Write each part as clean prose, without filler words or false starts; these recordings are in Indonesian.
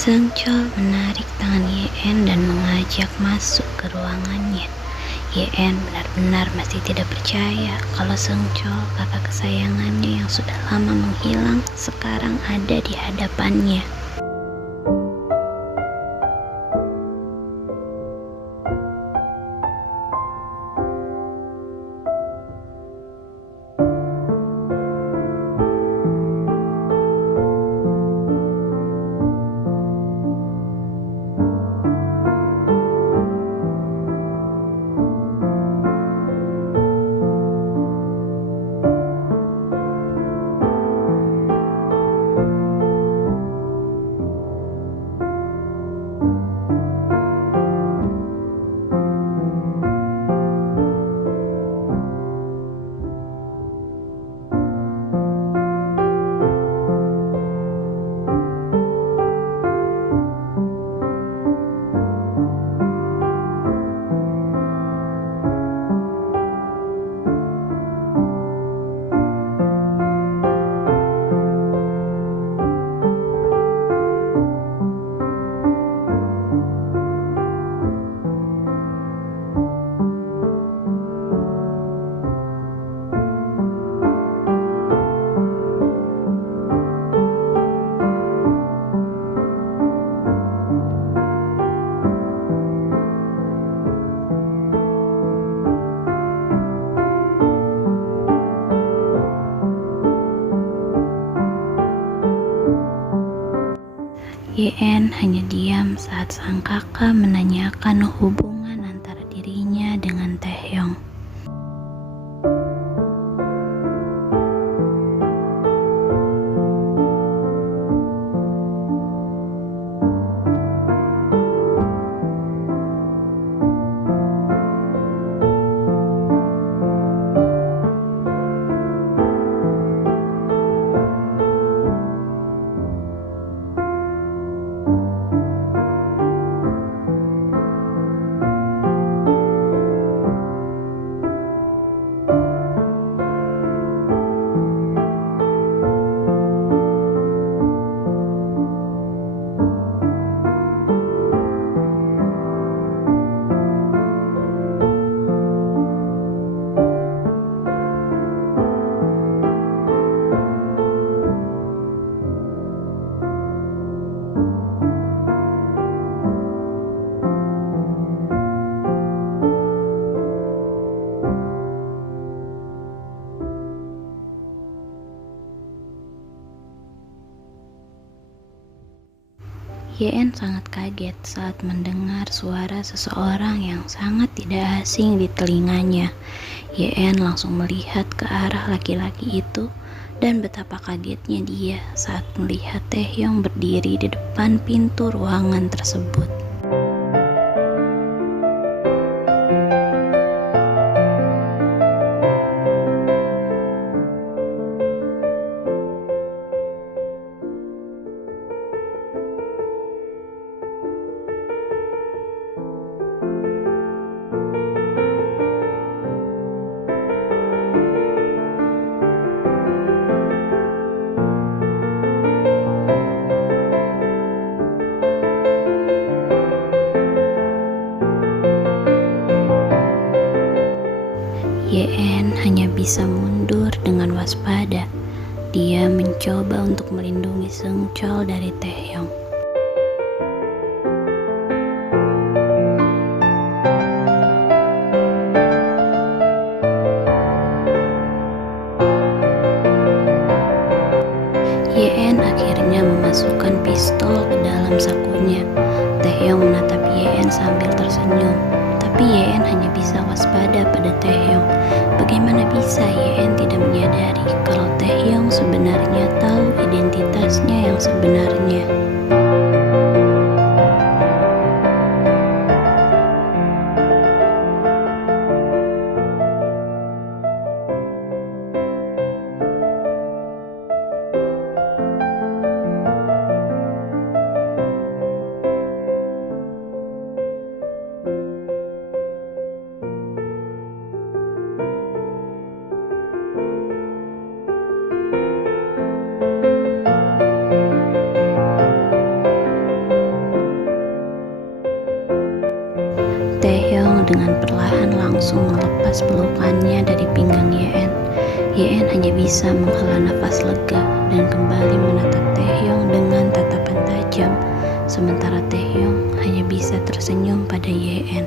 Sengcol menarik tangan Yen dan mengajak masuk ke ruangannya. Yen benar-benar masih tidak percaya kalau Sengcol, kakak kesayangannya yang sudah lama menghilang, sekarang ada di hadapannya. Yen hanya diam saat sang kakak menanyakan hubungan antara dirinya dengan Taehyung. Yen sangat kaget saat mendengar suara seseorang yang sangat tidak asing di telinganya. Yen langsung melihat ke arah laki-laki itu dan betapa kagetnya dia saat melihat Taehyung berdiri di depan pintu ruangan tersebut. Yen hanya bisa mundur dengan waspada. Dia mencoba untuk melindungi Sengcol dari Taehyung. Yen akhirnya memasukkan pistol ke dalam sakunya. Taehyung menatap Yen sambil tersenyum. Tapi Yen hanya bisa waspada pada Taehyung. Bagaimana bisa Yen tidak menyadari kalau Taehyung sebenarnya tahu identitasnya yang sebenarnya? langsung melepas pelukannya dari pinggang Yen. Yen hanya bisa menghela nafas lega dan kembali menatap Taehyung dengan tatapan tajam, sementara Taehyung hanya bisa tersenyum pada Yen.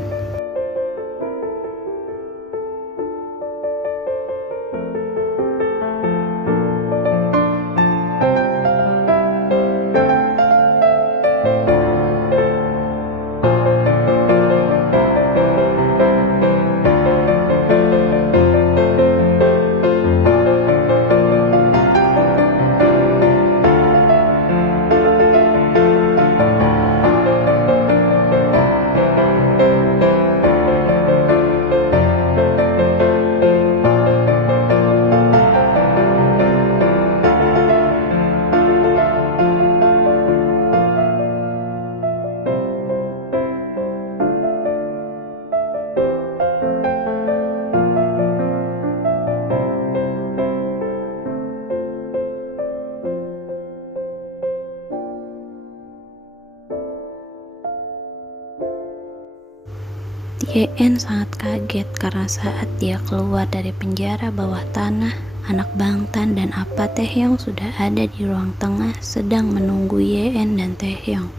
Yen sangat kaget karena saat dia keluar dari penjara bawah tanah, anak Bangtan dan Appa Taehyung sudah ada di ruang tengah sedang menunggu Yen dan Taehyung.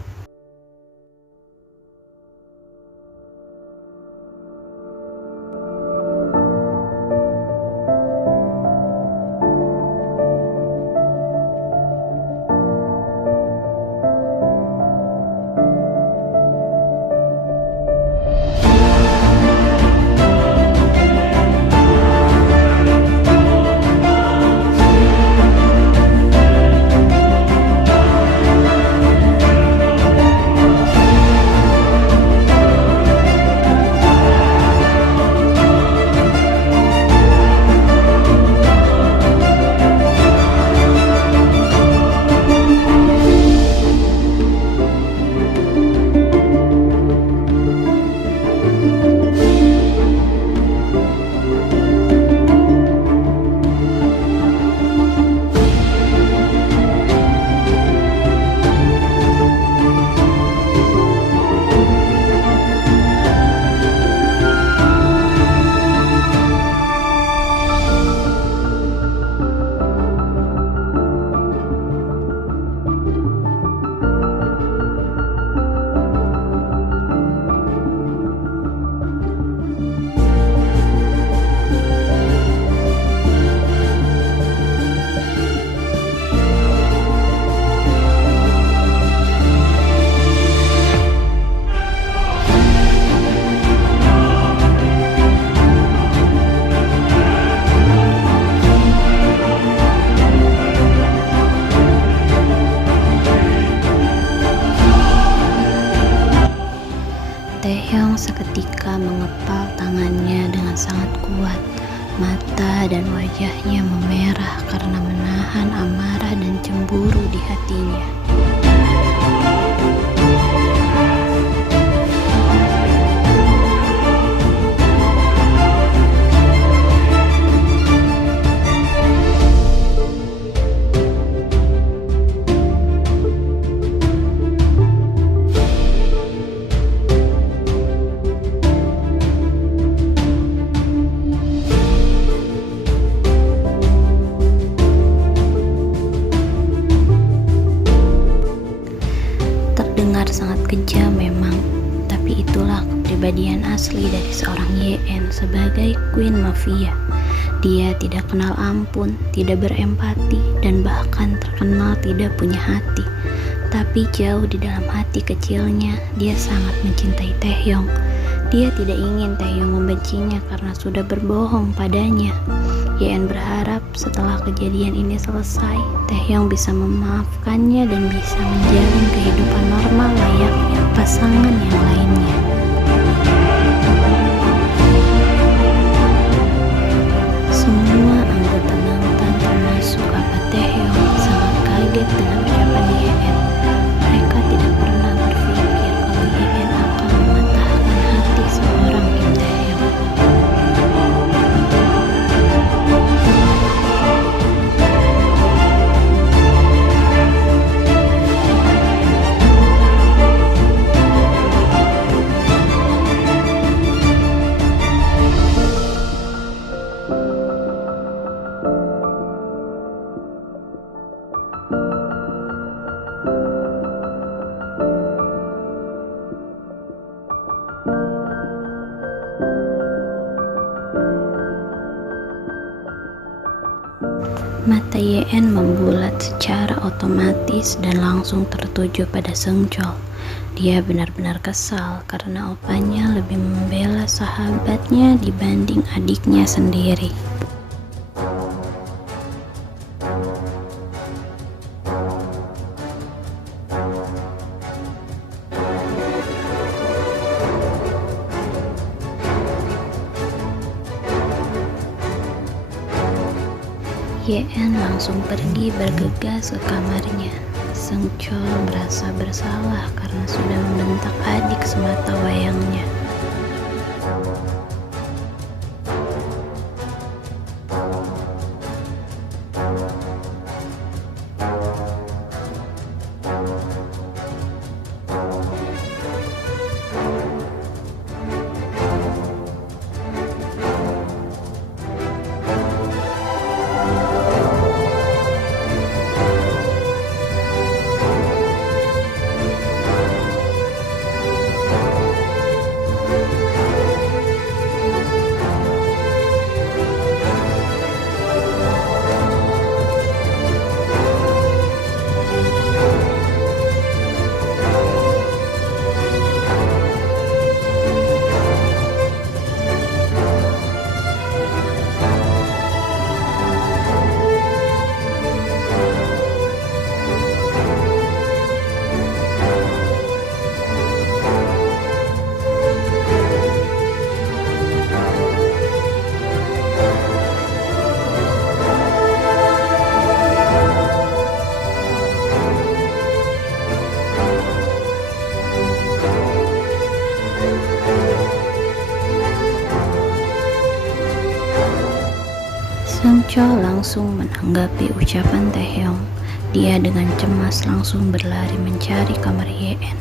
Taehyung seketika mengepal tangannya dengan sangat kuat. Mata dan wajahnya memerah karena menahan amarah dan cemburu di hatinya. Terdengar sangat kejam memang, tapi itulah kepribadian asli dari seorang Yen sebagai Queen Mafia. Dia tidak kenal ampun, tidak berempati, dan bahkan terkenal tidak punya hati. Tapi jauh di dalam hati kecilnya, dia sangat mencintai Taehyung. Dia tidak ingin Taehyung membencinya karena sudah berbohong padanya. Yen berharap setelah kejadian ini selesai, Taehyung bisa memaafkannya dan bisa menjalin kehidupan normal layaknya pasangan yang lainnya. Semua anggota Bangtan termasuk Appa Taehyung sangat kaget dengan ucapan Yen. Mereka tidak pernah berpikir kalau Yen akan mematahkan hati seorang Kim Taehyung. Mata Yen membulat secara otomatis dan langsung tertuju pada Seungcheol. Dia benar-benar kesal karena opanya lebih membela sahabatnya dibanding adiknya sendiri. Yen langsung pergi bergegas ke kamarnya. Seungcheol merasa bersalah karena sudah membentak adik semata wayangnya. Seungcheol langsung menanggapi ucapan Taehyung. Dia dengan cemas langsung berlari mencari kamar Yen.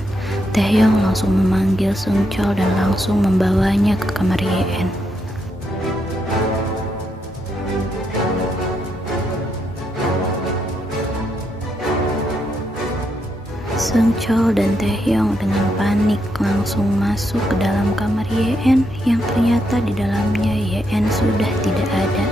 Taehyung langsung memanggil Seungcheol dan langsung membawanya ke kamar Yen. Seungcheol dan Taehyung dengan panik langsung masuk ke dalam kamar Yen yang ternyata di dalamnya Yen sudah tidak ada.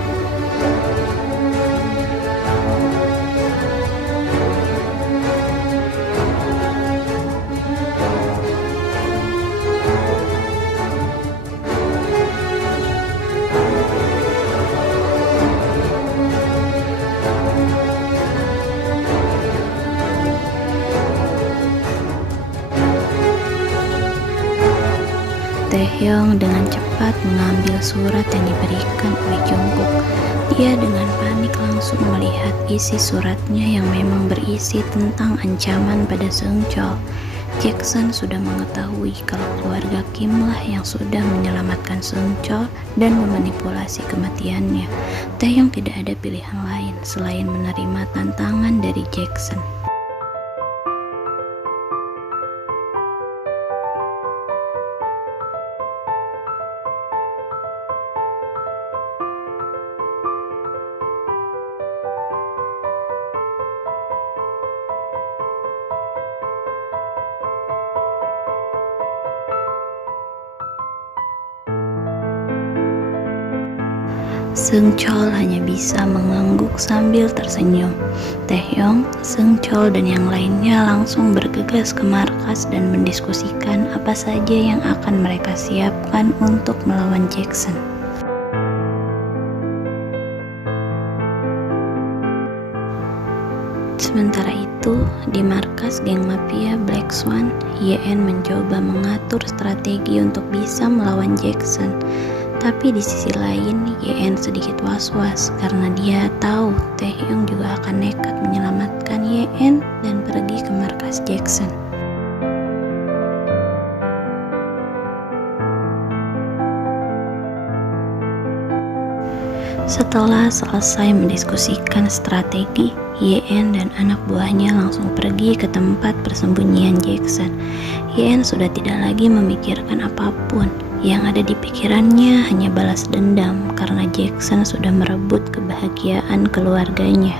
Taehyung dengan cepat mengambil surat yang diberikan oleh Jungkook. Dia dengan panik langsung melihat isi suratnya yang memang berisi tentang ancaman pada Seungcheol. Jackson sudah mengetahui kalau keluarga Kim lah yang sudah menyelamatkan Seungcheol dan memanipulasi kematiannya. Taehyung tidak ada pilihan lain selain menerima tantangan dari Jackson. Seungcheol hanya bisa mengangguk sambil tersenyum. Taehyung, Seungcheol dan yang lainnya langsung bergegas ke markas dan mendiskusikan apa saja yang akan mereka siapkan untuk melawan Jackson. Sementara itu, di markas geng mafia Black Swan, Yen mencoba mengatur strategi untuk bisa melawan Jackson. Tapi di sisi lain, Yen sedikit was-was karena dia tahu Taehyung juga akan nekat menyelamatkan Yen dan pergi ke markas Jackson. Setelah selesai mendiskusikan strategi, Yen dan anak buahnya langsung pergi ke tempat persembunyian Jackson. Yen sudah tidak lagi memikirkan apapun. Yang ada di pikirannya hanya balas dendam karena Jackson sudah merebut kebahagiaan keluarganya.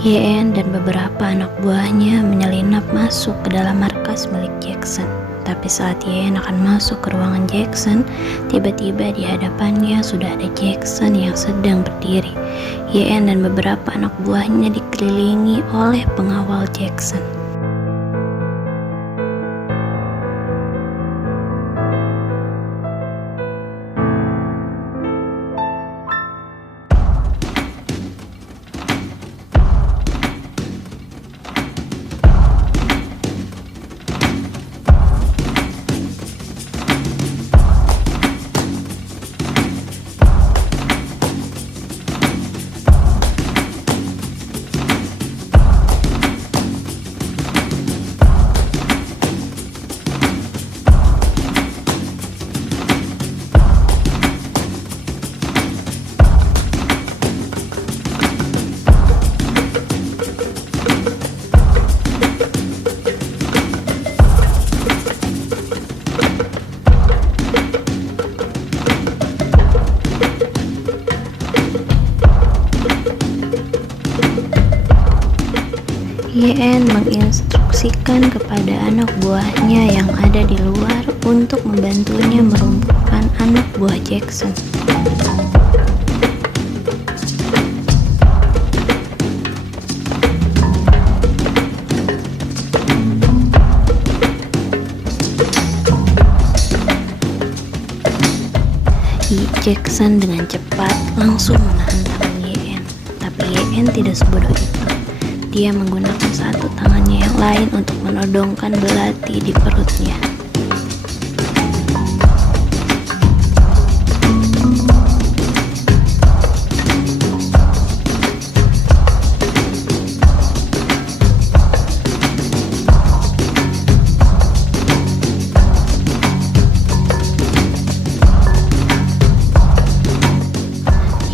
YN dan beberapa anak buahnya menyelinap masuk ke dalam markas milik Jackson. Tapi saat YN akan masuk ke ruangan Jackson, tiba-tiba di hadapannya sudah ada Jackson yang sedang berdiri. YN dan beberapa anak buahnya dikelilingi oleh pengawal Jackson. YN menginstruksikan kepada anak buahnya yang ada di luar untuk membantunya melumpuhkan anak buah Jackson. Jackson dengan cepat langsung menahan tangan YN, tapi YN tidak sebodoh itu. Dia menggunakan satu tangannya yang lain untuk menodongkan belati di perutnya.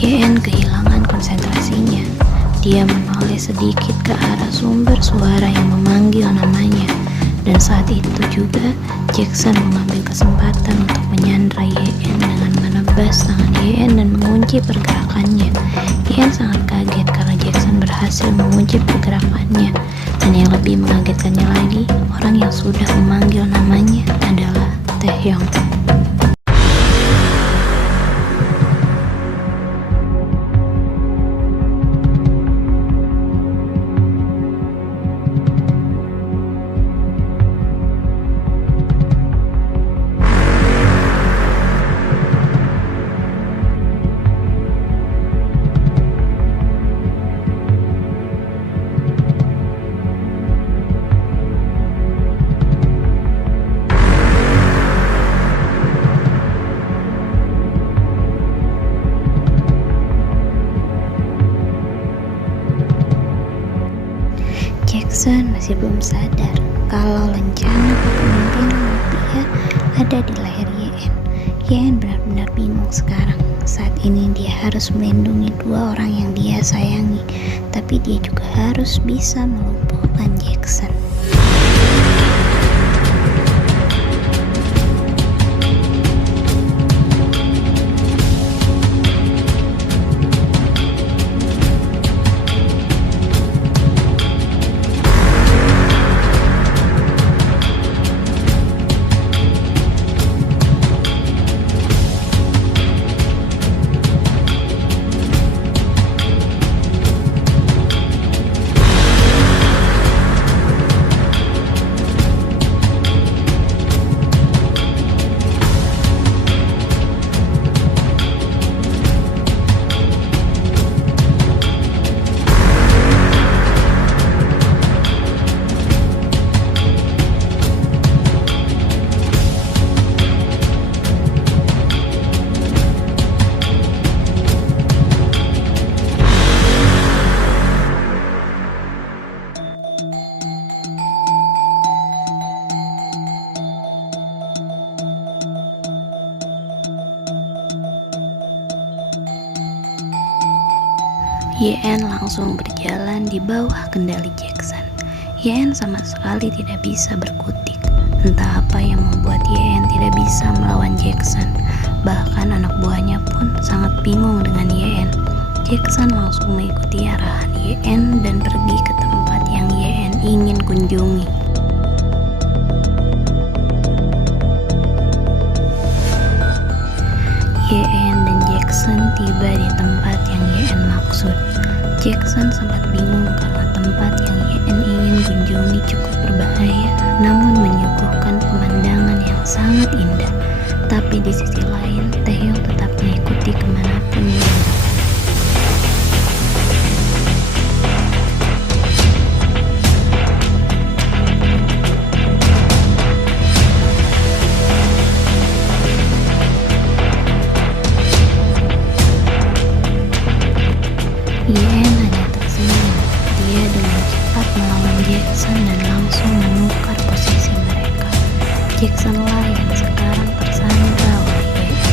YN kehilangan konsentrasinya. Dia menoleh sedikit ke arah sumber suara yang memanggil namanya. Dan saat itu juga Jackson mengambil kesempatan untuk menyandra YN dengan menebas tangan YN dan mengunci pergerakannya. YN sangat kaget karena Jackson berhasil mengunci pergerakannya. Dan yang lebih mengagetkannya lagi, orang yang sudah memanggil namanya adalah Taehyung. Jackson masih belum sadar kalau lencana kepemimpinan dia ada di leher YN. YN benar-benar bingung sekarang. Saat ini dia harus melindungi dua orang yang dia sayangi, tapi dia juga harus bisa melumpuhkan Jackson. YN langsung berjalan di bawah kendali Jackson. YN sama sekali tidak bisa berkutik. Entah apa yang membuat YN tidak bisa melawan Jackson. Bahkan anak buahnya pun sangat bingung dengan YN. Jackson langsung mengikuti arahan YN dan pergi ke tempat yang YN ingin kunjungi. YN dan Jackson tiba di tempat yang YN maksud. Jackson sempat bingung karena tempat yang YN ingin kunjungi cukup berbahaya, namun menyuguhkan pemandangan yang sangat indah. Tapi di sisi lain, Taehyung tetap mengikuti kemanapun YN. YN hanya tersenyum. Dia dengan cepat melawan Jackson dan langsung menukar posisi mereka. Jackson lah yang sekarang tersandra oleh YN.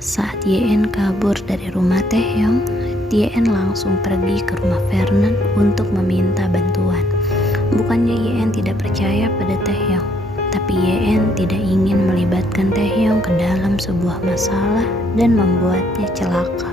Saat YN kabur dari rumah Taehyung, YN langsung pergi ke rumah Vernon untuk meminta bantuan. Bukannya YN tidak percaya pada Taehyung, tapi YN tidak ingin melibatkan Taehyung ke dalam sebuah masalah dan membuatnya celaka.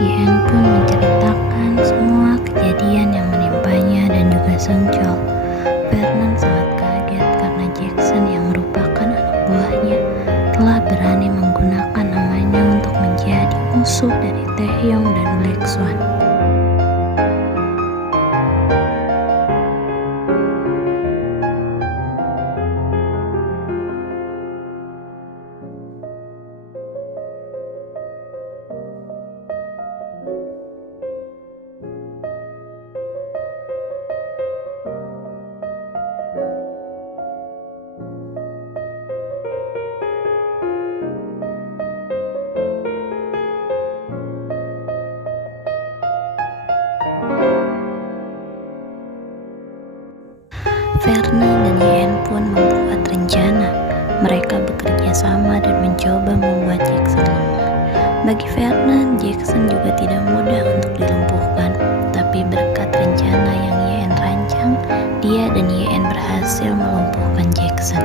YN pun menceritakan semua kejadian yang menimpanya dan juga Seungcheol. Vernon sangat kaget karena Jackson yang merupakan anak buahnya telah berani menggunakan namanya untuk menjadi musuh dari Taehyung dan Black Swan. Vernon dan YN pun membuat rencana. Mereka bekerja sama dan mencoba membuat Jackson lemah. Bagi Vernon, Jackson juga tidak mudah untuk dilumpuhkan. Tapi berkat rencana yang YN rancang, dia dan YN berhasil melumpuhkan Jackson.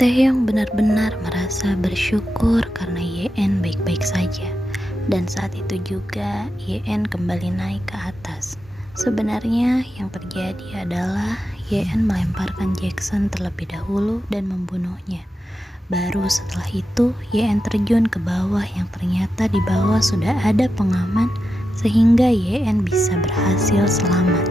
Taehyung benar-benar merasa bersyukur karena YN baik-baik saja. Dan saat itu juga YN kembali naik ke atas. Sebenarnya yang terjadi adalah YN melemparkan Jackson terlebih dahulu dan membunuhnya. Baru setelah itu, YN terjun ke bawah yang ternyata di bawah sudah ada pengaman sehingga YN bisa berhasil selamat.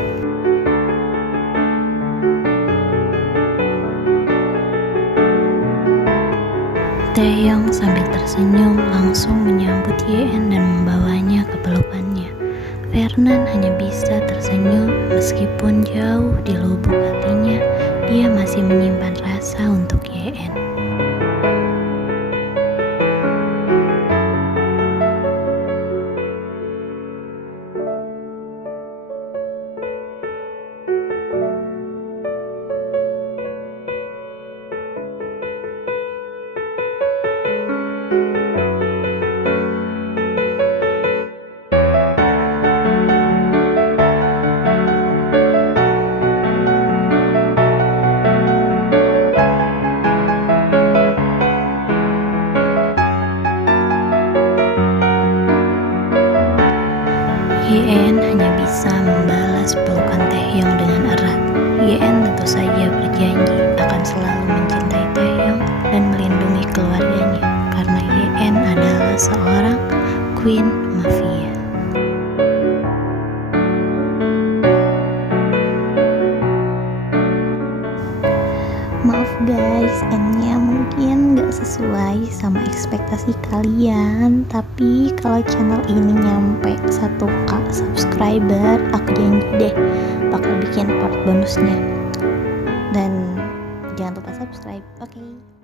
Taehyung sambil tersenyum langsung menyambut YN dan membawanya ke pelukannya. Vernon hanya bisa tersenyum meskipun jauh di lubuk hatinya dia masih menyimpan rasa untuk YN. YN hanya bisa membalas pelukan Taehyung dengan erat. YN tentu saja berjanji akan selalu mencintai Taehyung dan melindungi keluarganya karena YN adalah seorang Queen Mafia. Maaf guys, endnya mungkin gak sesuai sama ekspektasi kalian. Tapi kalau channel ini nyampe 1k subscriber, aku janji deh bakal bikin part bonusnya. Dan jangan lupa subscribe, oke?